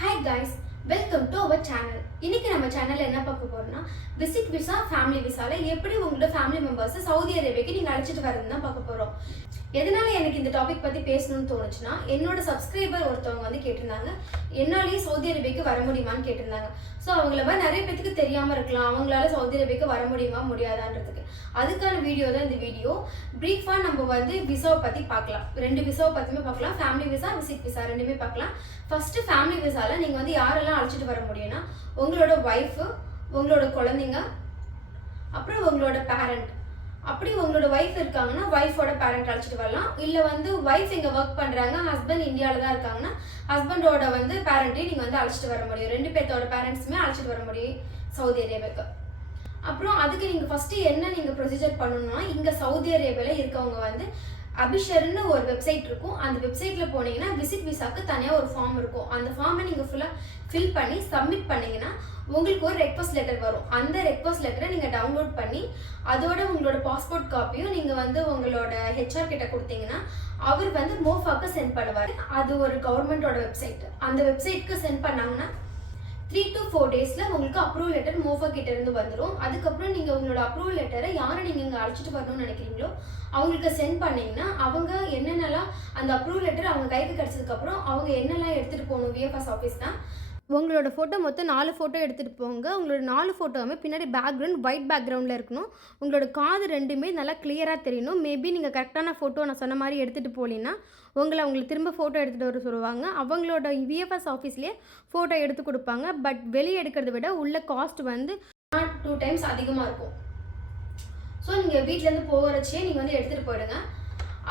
Hi guys, welcome to our channel. இன்னைக்கு நம்ம சேனல்ல என்ன பார்க்க போறோம்னா விசிட் விசா ஃபேமிலி விசால எப்படி உங்களோட ஃபேமிலி மெம்பர்ஸ் சவுதி அரேபியாக்கு நீங்க அழைச்சிட்டு வரதுன்னு தான் பார்க்க போறோம். எதனால எனக்கு இந்த டாபிக் பத்தி பேசணும்னு தோணுச்சுன்னா என்னோட சப்ஸ்கிரைபர் ஒருத்தவங்க வந்து கேட்டிருந்தாங்க என்னாலேயே சவுதி அரேபியாக்கு வர முடியுமான்னு கேட்டிருந்தாங்க. ஸோ அவங்கள மாதிரி நிறைய பேத்துக்கு தெரியாம இருக்கலாம் அவங்களால சவுதி அரேபியாக்கு வர முடியுமா முடியாதான்றதுக்கு அதுக்கான வீடியோ தான் இந்த வீடியோ. பிரீஃபா நம்ம வந்து விசாவை பத்தி பார்க்கலாம். ரெண்டு விசாவை பத்தியுமே பார்க்கலாம். ஃபேமிலி விசா விசிட் விசா ரெண்டுமே பார்க்கலாம். ஃபர்ஸ்ட் ஃபேமிலி விசால நீங்க வந்து யாரெல்லாம் அழைச்சிட்டு வர முடியும்னா உங்களோட ஒய்ஃபு, உங்களோட குழந்தைங்க, அப்புறம் உங்களோட பேரண்ட். அப்படி உங்களோட ஒய்ஃப் இருக்காங்கன்னா ஒய்ஃபோட பேரண்ட் அழைச்சிட்டு வரலாம். இல்லை வந்து ஒய்ஃப் இங்கே ஒர்க் பண்ணுறாங்க, ஹஸ்பண்ட் இந்தியாவில் தான் இருக்காங்கன்னா ஹஸ்பண்டோட வந்து பேரண்ட்டையும் நீங்கள் வந்து அழைச்சிட்டு வர முடியும். ரெண்டு பேர்த்தோட பேரண்ட்ஸுமே அழைச்சிட்டு வர முடியும் சவுதி அரேபியாவுக்கு. அப்புறம் அதுக்கு நீங்கள் ஃபஸ்ட்டு என்ன நீங்கள் ப்ரொசீஜர் பண்ணணும்னா இங்கே சவுதி அரேபியாவில் இருக்கவங்க வந்து அபிஷர்னு ஒரு வெப்சைட் இருக்கும். அந்த வெப்சைட்டில் போனீங்கன்னா விசிட் விசாக்கு தனியாக ஒரு ஃபார்ம் இருக்கும். அந்த ஃபார்மை நீங்கள் ஃபுல்லாக ஃபில் பண்ணி சப்மிட் பண்ணிங்கன்னா உங்களுக்கு ஒரு ரெக்வஸ்ட் லெட்டர் வரும். அந்த ரெக்வஸ்ட் லெட்டரை நீங்கள் டவுன்லோட் பண்ணி அதோட உங்களோட பாஸ்போர்ட் காப்பியும் நீங்கள் வந்து உங்களோட ஹெச்ஆர் கிட்ட கொடுத்தீங்கன்னா அவர் வந்து மோஃபாக்கு சென்ட் பண்ணுவார். அது ஒரு கவர்மெண்ட்டோட வெப்சைட். அந்த வெப்சைட்க்கு சென்ட் பண்ணாங்கன்னா 3 to 4 டேஸில் உங்களுக்கு அப்ரூவல் லெட்டர் மோஃபா கிட்ட இருந்து வந்துடும். அதுக்கப்புறம் நீங்கள் உங்களோட அப்ரூவல் லெட்டரை யாரை நீங்கள் இங்கே அழைச்சிட்டு வரணும்னு நினைக்கிறீங்களோ அவங்களுக்கு சென்ட் பண்ணிங்கன்னா அவங்க என்னென்னலாம் அந்த அப்ரூவல் லெட்டர் அவங்க கைக்கு கிடச்சதுக்கப்புறம் அவங்க என்னெல்லாம் எடுத்துகிட்டு போகணும் விஎஃப்எஸ் ஆஃபீஸ் தான். உங்களோட ஃபோட்டோ மொத்தம் 4 ஃபோட்டோ எடுத்துகிட்டு போங்க. உங்களோட 4 ஃபோட்டோவுமே பின்னாடி பேக்ரவுண்ட் ஒயிட் பேக்ரவுண்டில் இருக்கணும். உங்களோட காது ரெண்டுமே நல்லா கிளியராக தெரியணும். மேபி நீங்கள் கரெக்டான ஃபோட்டோ நான் சொன்ன மாதிரி எடுத்துகிட்டு போகலின்னா உங்களுக்கு திரும்ப ஃபோட்டோ எடுத்துகிட்டு வர சொல்லுவாங்க. அவங்களோட விஎஃப்எஸ் ஆஃபீஸ்லேயே ஃபோட்டோ எடுத்து கொடுப்பாங்க. பட் வெளியே எடுக்கிறத விட உள்ள காஸ்ட் வந்து 2 times அதிகமாக இருக்கும். ஸோ நீங்கள் வீட்டிலேருந்து போகிறச்சே நீங்கள் வந்து எடுத்துகிட்டு போயிடுங்க.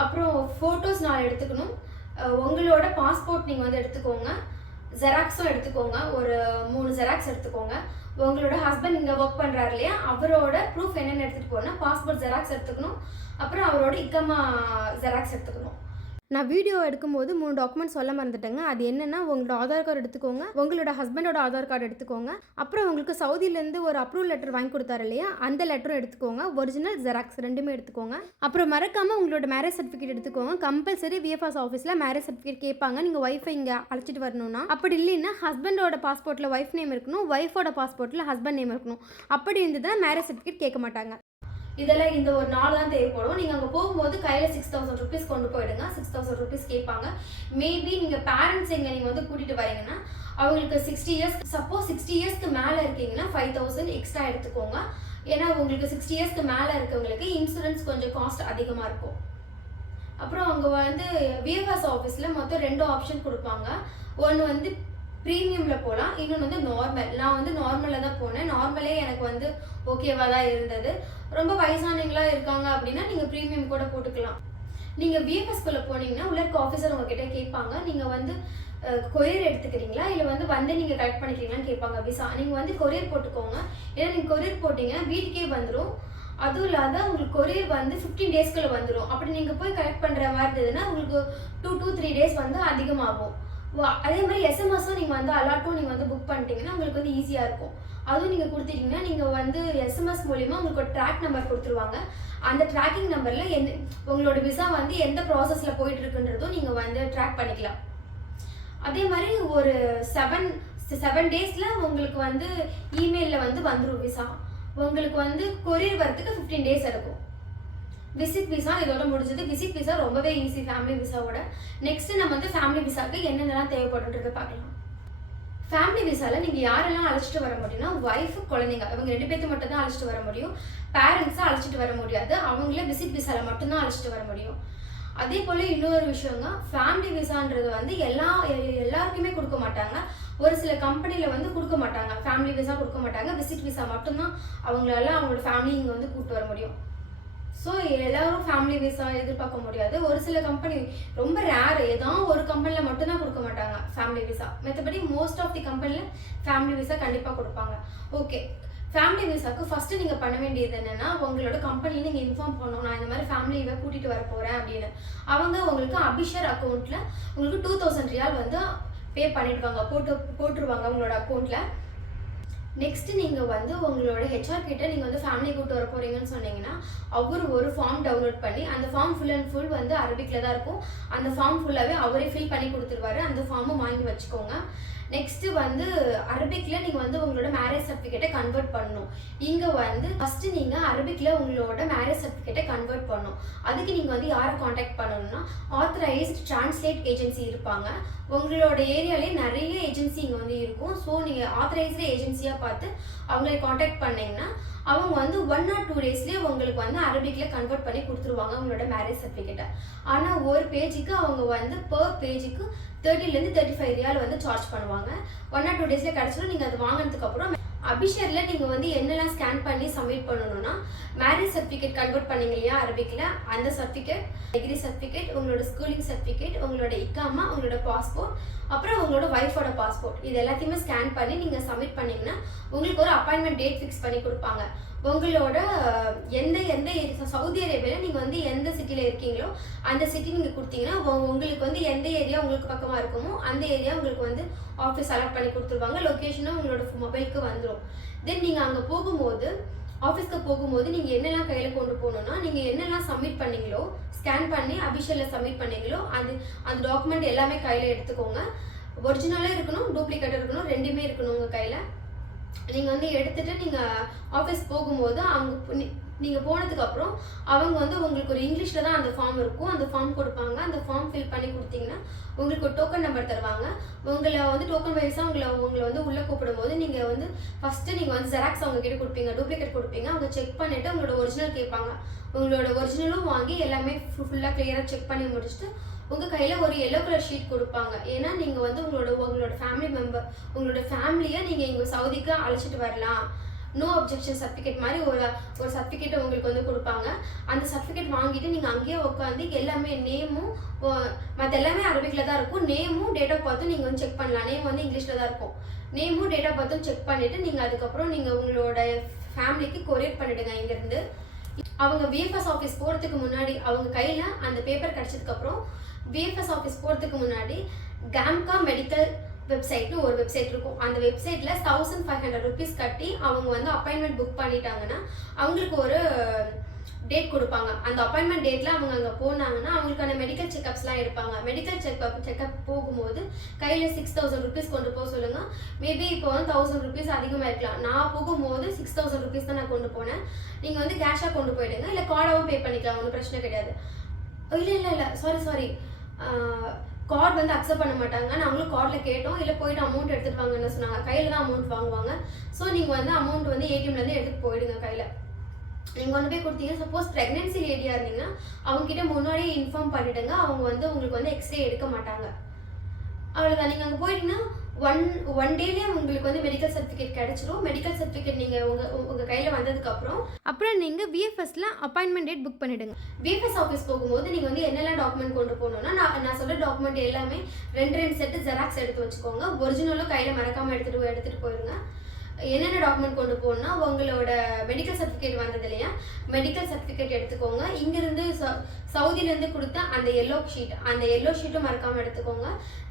அப்புறம் ஃபோட்டோஸ் நான் எடுத்துக்கணும். உங்களோட பாஸ்போர்ட் நீங்கள் வந்து எடுத்துக்கோங்க. ஜெராக்ஸும் எடுத்துக்கோங்க. ஒரு 3 ஜெராக்ஸ் எடுத்துக்கோங்க. உங்களோட ஹஸ்பண்ட் இங்கே ஒர்க் பண்ணுறாரு இல்லையா அவரோட ப்ரூஃப் என்னென்னு எடுத்துகிட்டு போனால் பாஸ்போர்ட் ஜெராக்ஸ் எடுத்துக்கணும். அப்புறம் அவரோட இக்கமா ஜெராக்ஸ் எடுத்துக்கணும். நான் வீடியோ எடுக்கும்போது 3 டாக்குமெண்ட் சொல்ல மறந்துட்டேங்க. அது என்னென்னா உங்களோட ஆதார் கார்டு எடுத்துக்கோங்க, உங்களோட ஹஸ்பண்டோட ஆதார் கார்டு எடுத்துக்கோங்க, அப்புறம் உங்களுக்கு சவுதியிலேருந்து ஒரு அப்ரூவல் லெட்டர் வாங்கி கொடுத்தாரு இல்லையா அந்த லெட்டரும் எடுத்துக்கோங்க. ஒரிஜினல் ஜெராக்ஸ் ரெண்டுமே எடுத்துக்கோங்க. அப்புறம் மறக்காமல் உங்களோட மேரேஜ் சர்டிஃபிகேட் எடுத்துக்கோங்க. கம்பல்சரி விஎஃப்எஸ் ஆஃபீஸில் மேரேஜ் சர்டிஃபிகேட் கேட்பாங்க நீங்கள் ஒய்ஃபை இங்கே அழைச்சிட்டு வரணும்னா. அப்படி இல்லைன்னா ஹஸ்பண்டோட பாஸ்போர்ட்டில் ஒய்ஃப் நேம் இருக்கணும், ஒய்ஃபோட பாஸ்போர்ட்டில் ஹஸ்பண்ட் நேம் இருக்கணும். அப்படி இருந்ததுன்னா மேரேஜ் சர்டிஃபிகேட் கேட்க மாட்டாங்க. இதெல்லாம் இந்த ஒரு நாள் தான் தேவைப்படும். நீங்கள் அங்கே போகும்போது கையில் 6000 rupees கொண்டு போயிடுங்க. 6000 rupees கேட்பாங்க. மேபி நீங்கள் பேரண்ட்ஸ் எங்கே நீங்கள் வந்து கூட்டிகிட்டு வரீங்கன்னா அவங்களுக்கு 60 years, சப்போஸ் 60 yearsக்கு மேலே இருக்கீங்கன்னா 5000 எக்ஸ்ட்ரா எடுத்துக்கோங்க. ஏன்னா உங்களுக்கு 60 yearsக்கு மேலே இருக்கவங்களுக்கு இன்சூரன்ஸ் கொஞ்சம் காஸ்ட் அதிகமாக இருக்கும். அப்புறம் அவங்க வந்து விஎஃப்எஸ் ஆஃபீஸில் மொத்தம் 2 ஆப்ஷன் கொடுப்பாங்க. ஒன்று வந்து ப்ரீமியமில் போகலாம், இன்னொன்று வந்து நார்மல். நான் வந்து நார்மலில் தான் போனேன். நார்மலே எனக்கு வந்து ஓகேவாக தான் இருந்தது. ரொம்ப வயசானவங்களாக இருக்காங்க அப்படின்னா நீங்கள் ப்ரீமியம் கூட போட்டுக்கலாம். நீங்கள் விஎஃப்எஸ்குள்ளே போனீங்கன்னா உள்ள இருக்க ஆஃபீஸர் உங்ககிட்ட கேட்பாங்க நீங்கள் வந்து கொரியர் எடுத்துக்கிறீங்களா இல்லை வந்து நீங்கள் கலெக்ட் பண்ணிக்கிறீங்களான்னு கேட்பாங்க. விசா நீங்கள் வந்து கொரியர் போட்டுக்கோங்க. ஏன்னா நீங்கள் கொரியர் போட்டிங்கன்னா வீட்டுக்கே வந்துடும். அதுவும் இல்லாத உங்களுக்கு கொரியர் வந்து 15 daysக்குள்ளே வந்துடும். அப்படி நீங்கள் போய் கலெக்ட் பண்ணுற மாதிரி இருந்ததுன்னா உங்களுக்கு 2 to 3 days வந்து அதிகமாகும். அதே மாதிரி எஸ்எம்எஸும் நீங்கள் வந்து அலாட்டும் நீங்கள் வந்து புக் பண்ணிட்டீங்கன்னா உங்களுக்கு வந்து ஈஸியாக இருக்கும். அதுவும் நீங்கள் கொடுத்துட்டீங்கன்னா நீங்கள் வந்து எஸ்எம்எஸ் மூலிமா உங்களுக்கு ஒரு ட்ராக் நம்பர் கொடுத்துருவாங்க. அந்த ட்ராக்கிங் நம்பரில் உங்களோட விசா வந்து எந்த ப்ராசஸில் போயிட்டு இருக்குன்றதும் நீங்கள் வந்து ட்ராக் பண்ணிக்கலாம். அதே மாதிரி ஒரு 7 daysல உங்களுக்கு வந்து இமெயிலில் வந்து வந்துடும் விசா. உங்களுக்கு வந்து கொரியர் வரத்துக்கு 15 days இருக்கும். விசிட் விசா இதோட முடிஞ்சது. விசிட் விசா ரொம்பவே ஈஸி ஃபேமிலி விசாவோட. நெக்ஸ்ட் நம்ம வந்து ஃபேமிலி விசாவுக்கு என்னென்னலாம் தேவைப்படுன்றதை பார்க்கலாம். ஃபேமிலி விசாவில் நீங்கள் யாரெல்லாம் அழைச்சிட்டு வர முடியும்னா ஒய்ஃப், குழந்தைங்க இவங்க 2 பேர்த்து மட்டும் தான் அழைச்சிட்டு வர முடியும். பேரண்ட்ஸை அழைச்சிட்டு வர முடியாது. அவங்களே விசிட் விசாவில் மட்டும்தான் அழைச்சிட்டு வர முடியும். அதே போல் இன்னொரு விஷயங்க ஃபேமிலி விசான்றது வந்து எல்லாருக்குமே கொடுக்க மாட்டாங்க. ஒரு சில கம்பெனியில் வந்து கொடுக்க மாட்டாங்க. ஃபேமிலி விசா கொடுக்க மாட்டாங்க. விசிட் விசா மட்டும்தான் அவங்களால அவங்களோட ஃபேமிலி இங்கே வந்து கூப்பிட்டு வர முடியும். ஸோ எல்லாரும் ஃபேமிலி விசா எதிர்பார்க்க முடியாது. ஒரு சில கம்பெனி ரொம்ப ரேர், ஏதாவது ஒரு கம்பெனியில் மட்டும்தான் கொடுக்க மாட்டாங்க ஃபேமிலி விசா. மற்றபடி மோஸ்ட் ஆஃப் தி கம்பெனியில் ஃபேமிலி விசா கண்டிப்பாக கொடுப்பாங்க. ஓகே, ஃபேமிலி விசாவுக்கு ஃபஸ்ட்டு நீங்கள் பண்ண வேண்டியது என்னென்னா உங்களோட கம்பெனியில் நீங்கள் இன்ஃபார்ம் பண்ணணும் நான் இந்த மாதிரி ஃபேமிலியை கூட்டிகிட்டு வர போகிறேன் அப்படின்னு. அவங்க உங்களுக்கு அபிஷர் அக்கௌண்ட்டில் உங்களுக்கு 2000 riyal வந்து பே பண்ணிடுவாங்க, போட்டுருவாங்க உங்களோட அக்கௌண்ட்டில். நெக்ஸ்ட் நீங்கள் வந்து உங்களோட ஹெச்ஆர் கிட்ட நீங்கள் வந்து ஃபேமிலி கூட்டு வர போகிறீங்கன்னு சொன்னீங்கன்னா அவர் ஒரு ஃபார்ம் டவுன்லோட் பண்ணி அந்த ஃபார்ம் ஃபுல் அண்ட் ஃபுல் வந்து அரபிக்கில் தான் இருக்கும். அந்த ஃபார்ம் ஃபுல்லாகவே அவரே ஃபில் பண்ணி கொடுத்துருவாரு. அந்த ஃபார்மும் வாங்கி வச்சுக்கோங்க. நெக்ஸ்ட் வந்து அரபிக்ல நீங்க வந்து உங்களோட மேரேஜ் சர்டிஃபிகேட்டை கன்வெர்ட் பண்ணணும். இங்க வந்து ஃபர்ஸ்ட் நீங்க அரபிக்ல உங்களோட மேரேஜ் சர்டிஃபிகேட்டை கன்வெர்ட் பண்ணணும். அதுக்கு நீங்க வந்து யாரை காண்டாக்ட் பண்ணணும்னா ஆத்தரைஸ்ட் டிரான்ஸ்லேட் ஏஜென்சி இருப்பாங்க. உங்களோட ஏரியாலே நிறைய ஏஜென்சி இங்க வந்து இருக்கும். ஸோ நீங்க ஆத்தரைஸ்டு ஏஜென்சியா பார்த்து அவங்களை காண்டாக்ட் பண்ணீங்கன்னா அவங்க வந்து 1 or 2 டேஸ்லேயே உங்களுக்கு வந்து அரபிக்ல கன்வெர்ட் பண்ணி கொடுத்துருவாங்க உங்களோட மேரேஜ் சர்டிஃபிகேட்டை. ஆனால் ஒரு பேஜுக்கு அவங்க வந்து பர் பேஜுக்கு 30 to 35 ரியால் வந்து சார்ஜ் பண்ணுவாங்க. 1 or 2 டேஸ்ல கிடைச்சிடும். நீங்கள் அது வாங்கினதுக்கு அப்புறம் அபிஷேரில் நீங்கள் வந்து என்னெல்லாம் ஸ்கேன் பண்ணி சப்மிட் பண்ணணும்னா மேரேஜ் சர்டிஃபிகேட் கன்வெர்ட் பண்ணீங்க இல்லையா அரபிக்கில், அந்த சர்டிஃபிகேட், டிகிரி சர்டிஃபிகேட், உங்களோட ஸ்கூலிங் சர்டிஃபிகேட், உங்களோட இக்காமா, உங்களோட பாஸ்போர்ட், அப்புறம் உங்களோட ஒய்ஃபோட பாஸ்போர்ட், இது எல்லாத்தையுமே ஸ்கேன் பண்ணி நீங்கள் சப்மிட் பண்ணிங்கன்னா உங்களுக்கு ஒரு அப்பாயின்மெண்ட் டேட் ஃபிக்ஸ் பண்ணி கொடுப்பாங்க. உங்களோட எந்த சவுதி அரேபியாவில் நீங்கள் வந்து எந்த சிட்டியில் இருக்கீங்களோ அந்த சிட்டி நீங்கள் கொடுத்தீங்கன்னா உங்களுக்கு வந்து எந்த ஏரியா உங்களுக்கு பக்கமாக இருக்குமோ அந்த ஏரியா உங்களுக்கு வந்து ஆஃபீஸ் அலாட் பண்ணி கொடுத்துருவாங்க. லொக்கேஷனும் உங்களோட மொபைலுக்கு வந்துடும். தென் நீங்கள் அங்கே போகும்போது ஆஃபீஸ்க்கு போகும்போது நீங்கள் என்னெல்லாம் கையில் கொண்டு போகணுன்னா நீங்கள் என்னெல்லாம் சப்மிட் பண்ணீங்களோ ஸ்கேன் பண்ணி அபிஷியலில் சப்மிட் பண்ணீங்களோ அந்த டாக்குமெண்ட் எல்லாமே கையில் எடுத்துக்கோங்க. ஒரிஜினலாக இருக்கணும், டூப்ளிகேட் இருக்கணும், ரெண்டுமே இருக்கணும் உங்கள் கையில். நீங்கள் வந்து எடுத்துகிட்டு நீங்கள் ஆஃபீஸ் போகும்போது அங்கே நீங்கள் போனதுக்கப்புறம் அவங்க வந்து உங்களுக்கு ஒரு இங்கிலீஷில் தான் அந்த ஃபார்ம் இருக்கும், அந்த ஃபார்ம் கொடுப்பாங்க. அந்த ஃபார்ம் ஃபில் பண்ணி கொடுத்தீங்கன்னா உங்களுக்கு ஒரு டோக்கன் நம்பர் தருவாங்க. உங்களை வந்து டோக்கன் வைஸாக உங்களை வந்து உள்ளே கூப்பிடும் போது நீங்கள் வந்து ஃபஸ்ட்டு நீங்கள் வந்து ஜெராக்ஸ் அவங்க கிட்ட கொடுப்பீங்க, டூப்ளிகேட் கொடுப்பீங்க. அவங்க செக் பண்ணிவிட்டு உங்களோட ஒரிஜினல் கேட்பாங்க. உங்களோட ஒரிஜினலும் வாங்கி எல்லாமே ஃபுல்லாக கிளியராக செக் பண்ணி முடிச்சுட்டு உங்கள் கையில் ஒரு எல்லோ கலர் ஷீட் கொடுப்பாங்க. ஏன்னா நீங்கள் வந்து உங்களோட ஃபேமிலி மெம்பர், உங்களோட ஃபேமிலியை நீங்கள் இங்கே சவுதிக்கு அழைச்சிட்டு வரலாம், நோ அப்ஜெக்ஷன் சர்டிஃபிகேட் மாதிரி ஒரு சர்டிஃபிகேட்டை உங்களுக்கு வந்து கொடுப்பாங்க. அந்த சர்டிஃபிகேட் வாங்கிட்டு நீங்கள் அங்கேயே உட்காந்து எல்லாமே நேமும் மற்ற எல்லாமே அரபிக்கில் தான் இருக்கும். நேமும் டேட் ஆஃப் பர்த்தும் நீங்கள் வந்து செக் பண்ணலாம். நேம் வந்து இங்கிலீஷில் தான் இருக்கும். நேமும் டேட் ஆஃப் பர்த்தும் செக் பண்ணிவிட்டு நீங்கள் அதுக்கப்புறம் நீங்கள் உங்களோட ஃபேமிலிக்கு கொரியர் பண்ணிவிடுங்க. இங்கேருந்து அவங்க விஎஃப்எஸ் ஆஃபீஸ் போகிறதுக்கு முன்னாடி அவங்க கையில் அந்த பேப்பர் கிடச்சதுக்கப்புறம் விஎஃப்எஸ் ஆஃபீஸ் போகிறதுக்கு முன்னாடி கேம்கா மெடிக்கல் வெப்சைட்னு ஒரு வெப்சைட் இருக்கும். அந்த வெப்சைட்டில் 1500 rupees கட்டி அவங்க வந்து அப்பாயின்மெண்ட் புக் பண்ணிட்டாங்கன்னா அவங்களுக்கு ஒரு டேட் கொடுப்பாங்க. அந்த அப்பாயின்மெண்ட் டேட்டில் அவங்க அங்கே போனாங்கன்னா அவங்களுக்கான மெடிக்கல் செக்அப்ஸ்லாம் எடுப்பாங்க. மெடிக்கல் செக்அப் போகும்போது கையில் 6000 rupees கொண்டு போக சொல்லுங்கள். மேபி இப்போ வந்து 1000 rupees அதிகமாக இருக்கலாம். நான் போகும்போது 6000 rupees தான் நான் கொண்டு போனேன். நீங்கள் வந்து கேஷாக கொண்டு போயிடுங்க, இல்லை கார்டாகவும் பே பண்ணிக்கலாம், ஒன்றும் பிரச்சனை கிடையாது. இல்லை சாரி கார்டு வந்து அக்செப்ட் பண்ண மாட்டாங்க. நாங்களும் கார்டில் கேட்டோம், இல்லை போயிட்டு அமௌண்ட் எடுத்துகிட்டு வாங்கன்னு சொன்னாங்க. கையில் தான் அமௌண்ட் வாங்குவாங்க. ஸோ நீங்கள் வந்து அமௌண்ட் வந்து ஏடிஎம்லேருந்து எடுத்துகிட்டு போயிடுங்க கையில். நீங்கள் கொண்டு போய் கொடுத்தீங்க. சப்போஸ் ப்ரெக்னென்சி லேடியாக இருந்தீங்கன்னா அவங்ககிட்ட முன்னாடியே இன்ஃபார்ம் பண்ணிவிடுங்க. அவங்க வந்து உங்களுக்கு வந்து எக்ஸ்ரே எடுக்க மாட்டாங்க. அவ்வளோதான். நீங்கள் அங்கே போயிட்டீங்கன்னா ஒன் டேலேயே உங்களுக்கு வந்து மெடிக்கல் சர்டிஃபிகேட் கிடச்சிரும். மெடிக்கல் சர்டிஃபிகேட் நீங்கள் உங்கள் கையில் வந்ததுக்கப்புறம் நீங்கள் விஎஃப்எஸில் அப்பாயின்மெண்ட் டேட் புக் பண்ணிவிடுங்க. விஎஃப்எஸ் ஆஃபீஸ் போகும்போது நீங்கள் வந்து என்னெல்லாம் டாக்குமெண்ட் கொண்டு போகணுன்னா நான் சொல்கிற டாக்குமெண்ட் எல்லாமே 2 செட்டு ஜெராக்ஸ் எடுத்து வச்சுக்கோங்க. ஒரிஜினலும் கையில் மறக்காமல் எடுத்துகிட்டு போயிடுங்க. என்னென்ன டாக்குமெண்ட் கொண்டு போகணுன்னா உங்களோட மெடிக்கல் சர்டிஃபிகேட் வந்தது இல்லையா, மெடிக்கல் சர்டிஃபிகேட் எடுத்துக்கோங்க. இங்கேருந்து சவுதியிலேருந்து கொடுத்த அந்த எல்லோ ஷீட்டும் மறக்காமல் எடுத்துக்கோங்க.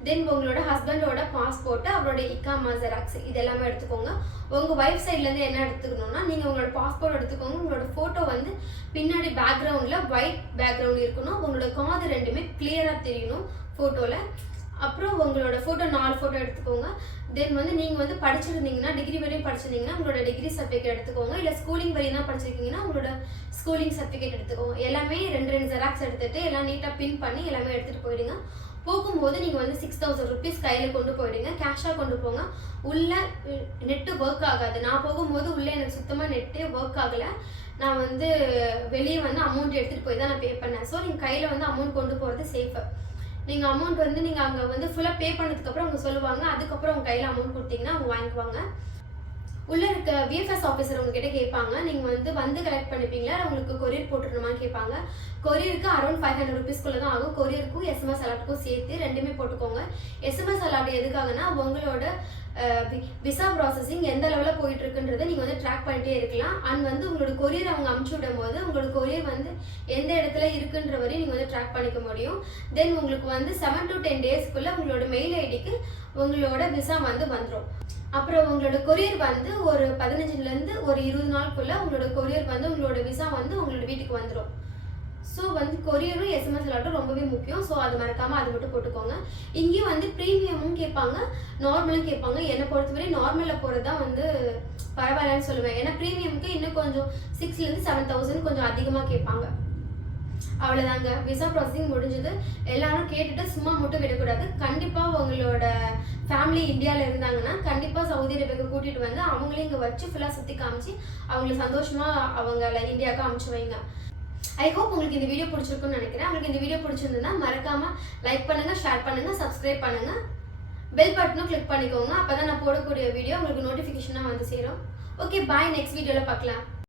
தென் உங்களோட ஹஸ்பண்டோட பாஸ்போர்ட்டு, அவரோட இக்காமா ஜெராக்ஸ், இது எல்லாமே எடுத்துக்கோங்க. உங்கள் ஒய்ஃப் சைட்லேருந்து என்ன எடுத்துக்கணும்னா நீங்கள் உங்களோட பாஸ்போர்ட் எடுத்துக்கோங்க. உங்களோட ஃபோட்டோ வந்து பின்னாடி பேக்ரவுண்டில் ஒயிட் பேக்ரவுண்ட் இருக்கணும். உங்களோட காது ரெண்டுமே கிளியராக தெரியணும் ஃபோட்டோவில். அப்புறம் உங்களோட ஃபோட்டோ 4 ஃபோட்டோ எடுத்துக்கோங்க. தென் வந்து நீங்கள் வந்து படிச்சிருந்தீங்கன்னா டிகிரி வரையும் படிச்சிருந்தீங்கன்னா உங்களோட டிகிரி சர்டிஃபிகேட் எடுத்துக்கோங்க. இல்லை ஸ்கூலிங் வரையும் தான் படிச்சிருக்கீங்கன்னா உங்களோட ஸ்கூலிங் சர்டிஃபிகேட் எடுத்துக்கோங்க. எல்லாமே 2 ஜெராக்ஸ் எடுத்துகிட்டு எல்லாம் நீட்டாக பின் பண்ணி எல்லாமே எடுத்துகிட்டு போயிடுங்க. போகும்போது நீங்கள் வந்து 6000 rupees கையில் கொண்டு போயிடுங்க. கேஷாக கொண்டு போங்க. உள்ளே நெட்டு ஒர்க் ஆகாது. நான் போகும்போது உள்ளே எனக்கு சுத்தமாக நெட்டே ஒர்க் ஆகலை. நான் வந்து வெளியே வந்து அமௌண்ட் எடுத்துகிட்டு போய் தான் நான் பே பண்ணேன். ஸோ நீங்கள் கையில் வந்து அமௌண்ட் கொண்டு போகிறது சேஃபு. நீங்கள் அமௌண்ட் வந்து நீங்கள் அங்கே வந்து ஃபுல்லாக பே பண்ணதுக்கப்புறம் அவங்க சொல்லுவாங்க. அதுக்கப்புறம் உங்கள் கையில் அமௌண்ட் கொடுத்தீங்கன்னா அவங்க வாங்கிக்குவாங்க. உள்ளே இருக்க விஎஃப்எஸ் ஆஃபீஸர் உங்ககிட்ட கேட்பாங்க, நீங்கள் வந்து கலெக்ட் பண்ணிப்பீங்களா, உங்களுக்கு கொரியர் போட்டுருணுமான்னு கேட்பாங்க. கொரியருக்கு அரௌண்ட் 500 rupeesக்குள்ளே தான் ஆகும். கொரியருக்கும் எஸ்எம்எஸ் அலாட்டுக்கும் சேர்த்து 2மே போட்டுக்கோங்க. எஸ்எம்எஸ் அலாட் எதுக்காகனா உங்களோட விசா ப்ராசஸிங் எந்த லெவலில் போயிட்டு இருக்குன்றதை நீங்கள் வந்து ட்ராக் பண்ணிட்டே இருக்கலாம். அண்ட் வந்து உங்களோட கொரியர் அவங்க அமுச்சு விடும் போது உங்களோட கொரியர் வந்து எந்த இடத்துல இருக்குன்ற வரையும் நீங்கள் வந்து ட்ராக் பண்ணிக்க முடியும். தென் உங்களுக்கு வந்து 7 to 10 daysக்குள்ளே உங்களோட மெயில் ஐடிக்கு உங்களோட விசா வந்து வந்துடும். அப்புறம் உங்களோட கொரியர் வந்து ஒரு 15லேருந்து ஒரு 20 நாளுக்குள்ளே உங்களோட கொரியர் வந்து உங்களோட விசா வந்து உங்களோட வீட்டுக்கு வந்துடும். ஸோ வந்து கொரியரும் எஸ்எம்எஸ் அலர்ட்டும் ரொம்பவே முக்கியம். ஸோ அது மறக்காமல் அது மட்டும் போட்டுக்கோங்க. இங்கேயும் வந்து ப்ரீமியமும் கேட்பாங்க, நார்மலும் கேட்பாங்க. என்னை பொறுத்தவரை நார்மலில் போகிறது தான் வந்து பரவாயில்லன்னு சொல்லுவேன். ஏன்னா ப்ரீமியமுக்கு இன்னும் கொஞ்சம் 6,000 to 7,000 கொஞ்சம் அதிகமாக கேட்பாங்க. அவ்வளோதாங்க, விசா ப்ராசஸிங் முடிஞ்சது. எல்லாரும் கேட்டுட்டு சும்மா மட்டும் விடக்கூடாது. கண்டிப்பாக உங்களோட ஃபேமிலி இந்தியாவில் இருந்தாங்கன்னா கண்டிப்பாக சவுதி அரேபியாவுக்கு கூட்டிகிட்டு வந்து அவங்களையும் இங்கே வச்சு ஃபுல்லாக சுற்றி காமிச்சு அவங்கள சந்தோஷமாக அவங்கள இந்தியாவுக்கு அமுச்சு வைங்க. ஐ ஹோப் உங்களுக்கு இந்த வீடியோ பிடிச்சிருக்குன்னு நினைக்கிறேன். உங்களுக்கு இந்த வீடியோ பிடிச்சிருந்ததுன்னா மறக்காமல் லைக் பண்ணுங்கள், ஷேர் பண்ணுங்கள், சப்ஸ்கிரைப் பண்ணுங்கள், பெல் பட்டனும் கிளிக் பண்ணிக்கோங்க. அப்போ தான் நான் போடக்கூடிய வீடியோ உங்களுக்கு நோட்டிஃபிகேஷனாக வந்து சேரும். ஓகே, பாய். நெக்ஸ்ட் வீடியோவில் பார்க்கலாம்.